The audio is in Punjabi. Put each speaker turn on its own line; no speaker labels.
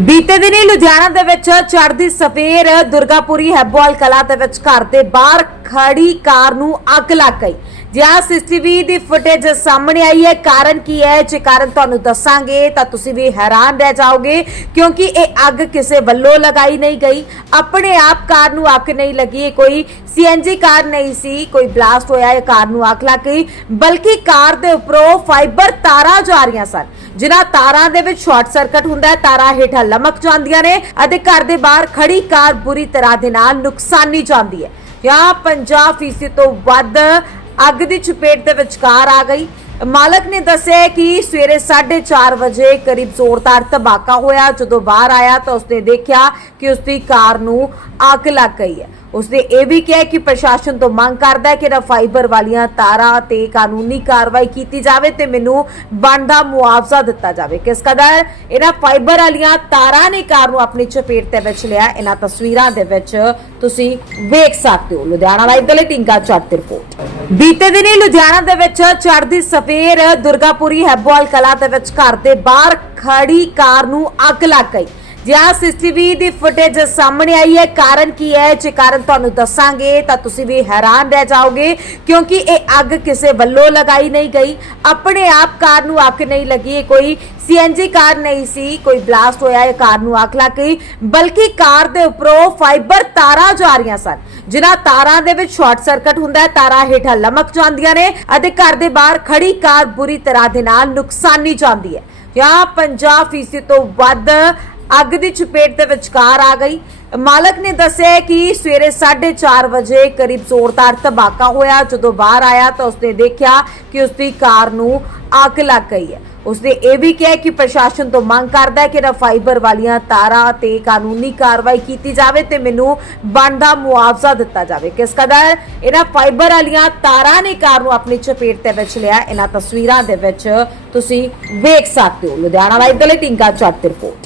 ਬੀਤੇ ਦਿਨੀ ਲੁਧਿਆਣਾ ਦੇ ਵਿੱਚ ਚੜ੍ਹਦੀ ਸਵੇਰ ਦੁਰਗਾਪੁਰੀ ਹੈਬੋਲ ਕਲਾ ਦੇ ਵਿੱਚ ਘਰ ਦੇ ਬਾਹਰ ਖੜੀ ਕਾਰ ਨੂੰ ਅੱਗ ਲੱਗ ਗਈ। ਜਿਆ ਸੀਸੀਟੀਵੀ ਦੀ ਫੁਟੇਜ ਸਾਹਮਣੇ ਆਈ ਹੈ। ਕਾਰਨ ਕੀ ਹੈ? ਜੇ ਕਾਰਨ ਤੁਹਾਨੂੰ ਦੱਸਾਂਗੇ ਤਾਂ ਤੁਸੀਂ ਵੀ ਹੈਰਾਨ ਰਹਿ ਜਾਓਗੇ, ਕਿਉਂਕਿ ਇਹ ਅੱਗ ਕਿਸੇ ਵੱਲੋਂ ਲਗਾਈ ਨਹੀਂ ਗਈ। ਆਪਣੇ ਆਪ ਕਾਰ ਨੂੰ ਅੱਗ ਨਹੀਂ ਲੱਗੀ, ਇਹ ਕੋਈ ਸੀਐਨਜੀ ਕਾਰ ਨਹੀਂ ਸੀ, ਕੋਈ ਬਲਾਸਟ ਹੋਇਆ, ਇਹ ਕਾਰ ਨੂੰ ਅੱਗ ਲੱਗ ਗਈ। ਬਲਕਿ ਕਾਰ ਦੇ ਉੱਪਰੋਂ ਫਾਈਬਰ ਤਾਰਾਂ ਜਾ ਰਹੀਆਂ ਸਨ। ਜਿਨ੍ਹਾਂ ਤਾਰਾਂ ਦੇ ਵਿੱਚ ਸ਼ਾਰਟ ਸਰਕਟ ਹੁੰਦਾ ਹੈ, ਤਾਰਾਂ ਹੇਠਾਂ ਲਮਕ ਜਾਂਦੀਆਂ ਨੇ ਅਤੇ ਘਰ ਦੇ ਬਾਹਰ ਖੜੀ ਕਾਰ ਬੁਰੀ ਤਰ੍ਹਾਂ ਦੇ ਨਾਲ ਨੁਕਸਾਨੀ ਜਾਂਦੀ ਹੈ। ਜਾਂ 50% ਤੋਂ ਵੱਧ ਅੱਗ ਦੀ ਚਪੇਟ ਦੇ ਵਿਚਕਾਰ ਆ ਗਈ। ਮਾਲਕ ਨੇ ਦੱਸਿਆ ਕਿ ਸਵੇਰੇ 4:30 ਵਜੇ ਕਰੀਬ ਜ਼ੋਰਦਾਰ ਧਮਾਕਾ ਹੋਇਆ। ਜਦੋਂ ਬਾਹਰ ਆਇਆ ਤਾਂ ਉਸਨੇ ਦੇਖਿਆ ਕਿ ਉਸਦੀ ਕਾਰ ਨੂੰ ਅੱਗ ਲੱਗ ਗਈ ਹੈ। ਉਸਨੇ ਇਹ ਵੀ ਕਿਹਾ ਕਿ ਪ੍ਰਸ਼ਾਸਨ ਤੋਂ ਮੰਗ ਕਰਦਾ ਹੈ ਕਿ ਨਾ ਫਾਈਬਰ ਵਾਲੀਆਂ ਤਾਰਾਂ ਤੇ ਕਾਨੂੰਨੀ ਕਾਰਵਾਈ ਕੀਤੀ ਜਾਵੇ ਤੇ ਮੈਨੂੰ ਬਣਦਾ ਮੁਆਵਜ਼ਾ ਦਿੱਤਾ ਜਾਵੇ। ਕਿਸ ਕਦਰ ਇਹਨਾਂ ਫਾਈਬਰ ਵਾਲੀਆਂ ਤਾਰਾਂ ਨੇ ਕਾਰ ਨੂੰ ਆਪਣੀ ਚਪੇਟ ਦੇ ਵਿੱਚ ਲਿਆ। ਇਹਨਾਂ ਤਸਵੀਰਾਂ ਦੇ ਵਿੱਚ ਤੁਸੀਂ ਵੇਖ ਸਕਦੇ ਹੋ। ਲੁਧਿਆਣਾ ਲਾਈਵ ਦੇ ਲਈ ਟਿੰਕਾ ਚੱਟ ਦੀ ਰਿਪੋਰਟ। ਬੀਤੇ ਦਿਨੀ ਲੁਧਿਆਣਾ ਦੇ ਵਿੱਚ ਚੜ੍ਹਦੀ ਸਫੇਰ ਦੁਰਗਾਪੁਰੀ ਹੈਬੋਲ ਕਲਾ ਦੇ ਵਿੱਚ ਘਰ ਦੇ ਬਾਹਰ ਖੜੀ ਕਾਰ ਨੂੰ ਅੱਗ ਲੱਗ ਗਈ। ਜਿਆ ਸੀਸੀਟੀਵੀ ਦੀ ਫੁਟੇਜ ਸਾਹਮਣੇ ਆਈ ਹੈ, ਕਾਰਨ ਕੀ ਹੈ? ਜੇ ਕਾਰਨ ਤੁਹਾਨੂੰ ਦੱਸਾਂਗੇ ਤਾਂ ਤੁਸੀਂ ਵੀ ਹੈਰਾਨ ਰਹਿ ਜਾਓਗੇ, ਕਿਉਂਕਿ ਇਹ ਅੱਗ ਕਿਸੇ ਵੱਲੋਂ ਲਗਾਈ ਨਹੀਂ ਗਈ। ਆਪਣੇ ਆਪ ਕਾਰ ਨੂੰ ਅੱਗ ਨਹੀਂ ਲੱਗੀ ਕੋਈ ਸੀਐਨਜੀ ਕਾਰ ਨਹੀਂ ਸੀ, ਕੋਈ ਬਲਾਸਟ ਹੋਇਆ, ਇਹ ਕਾਰ ਨੂੰ ਅੱਗ ਲੱਗ ਗਈ। ਬਲਕਿ ਕਾਰ ਦੇ ਉੱਪਰੋਂ ਫਾਈਬਰ ਤਾਰਾਂ ਜਾ ਰਹੀਆਂ ਸਨ, ਜਿਨ੍ਹਾਂ ਤਾਰਾਂ ਦੇ ਵਿੱਚ ਸ਼ਾਰਟ ਸਰਕਟ ਹੁੰਦਾ ਹੈ, ਤਾਰਾਂ ਹੇਠਾਂ ਲਮਕ ਜਾਂਦੀਆਂ ਨੇ ਅਤੇ ਘਰ ਦੇ ਬਾਹਰ ਖੜੀ ਕਾਰ ਬੁਰੀ ਤਰ੍ਹਾਂ ਦੇ ਨਾਲ ਨੁਕਸਾਨੀ ਜਾਂਦੀ ਹੈ। ਜਾਂ 50% ਤੋਂ ਵੱਧ ਅੱਗ ਦੀ ਚਪੇਟ ਦੇ ਵਿਚਕਾਰ ਆ ਗਈ। ਮਾਲਕ ਨੇ ਦੱਸਿਆ ਕਿ ਸਵੇਰੇ 4:30 ਵਜੇ ਕਰੀਬ ਜ਼ੋਰਦਾਰ ਧਮਾਕਾ ਹੋਇਆ। ਜਦੋਂ ਬਾਹਰ ਆਇਆ ਤਾਂ ਉਸਨੇ ਦੇਖਿਆ ਕਿ ਉਸਦੀ ਕਾਰ ਨੂੰ ਅੱਗ ਲੱਗ ਗਈ ਹੈ। ਉਸਨੇ ਇਹ ਵੀ ਕਿਹਾ ਕਿ ਪ੍ਰਸ਼ਾਸਨ ਤੋਂ ਮੰਗ ਕਰਦਾ ਹੈ ਕਿ ਨਾ ਫਾਈਬਰ ਵਾਲੀਆਂ ਤਾਰਾਂ ਤੇ ਕਾਨੂੰਨੀ ਕਾਰਵਾਈ ਕੀਤੀ ਜਾਵੇ ਤੇ ਮੈਨੂੰ ਬਣਦਾ ਮੁਆਵਜ਼ਾ ਦਿੱਤਾ ਜਾਵੇ। ਕਿਸ ਕਦਰ ਇਹਨਾਂ ਫਾਈਬਰ ਵਾਲੀਆਂ ਤਾਰਾਂ ਨੇ ਕਾਰ ਨੂੰ ਆਪਣੀ ਚਪੇਟ ਦੇ ਵਿੱਚ ਲਿਆ। ਇਹਨਾਂ ਤਸਵੀਰਾਂ ਦੇ ਵਿੱਚ ਤੁਸੀਂ ਵੇਖ ਸਕਦੇ ਹੋ। ਲੁਧਿਆਣਾ ਲਾਈਵ ਦੇ ਲਈ ਟਿੰਕਾ ਚੱਟ ਦੀ ਰਿਪੋਰਟ।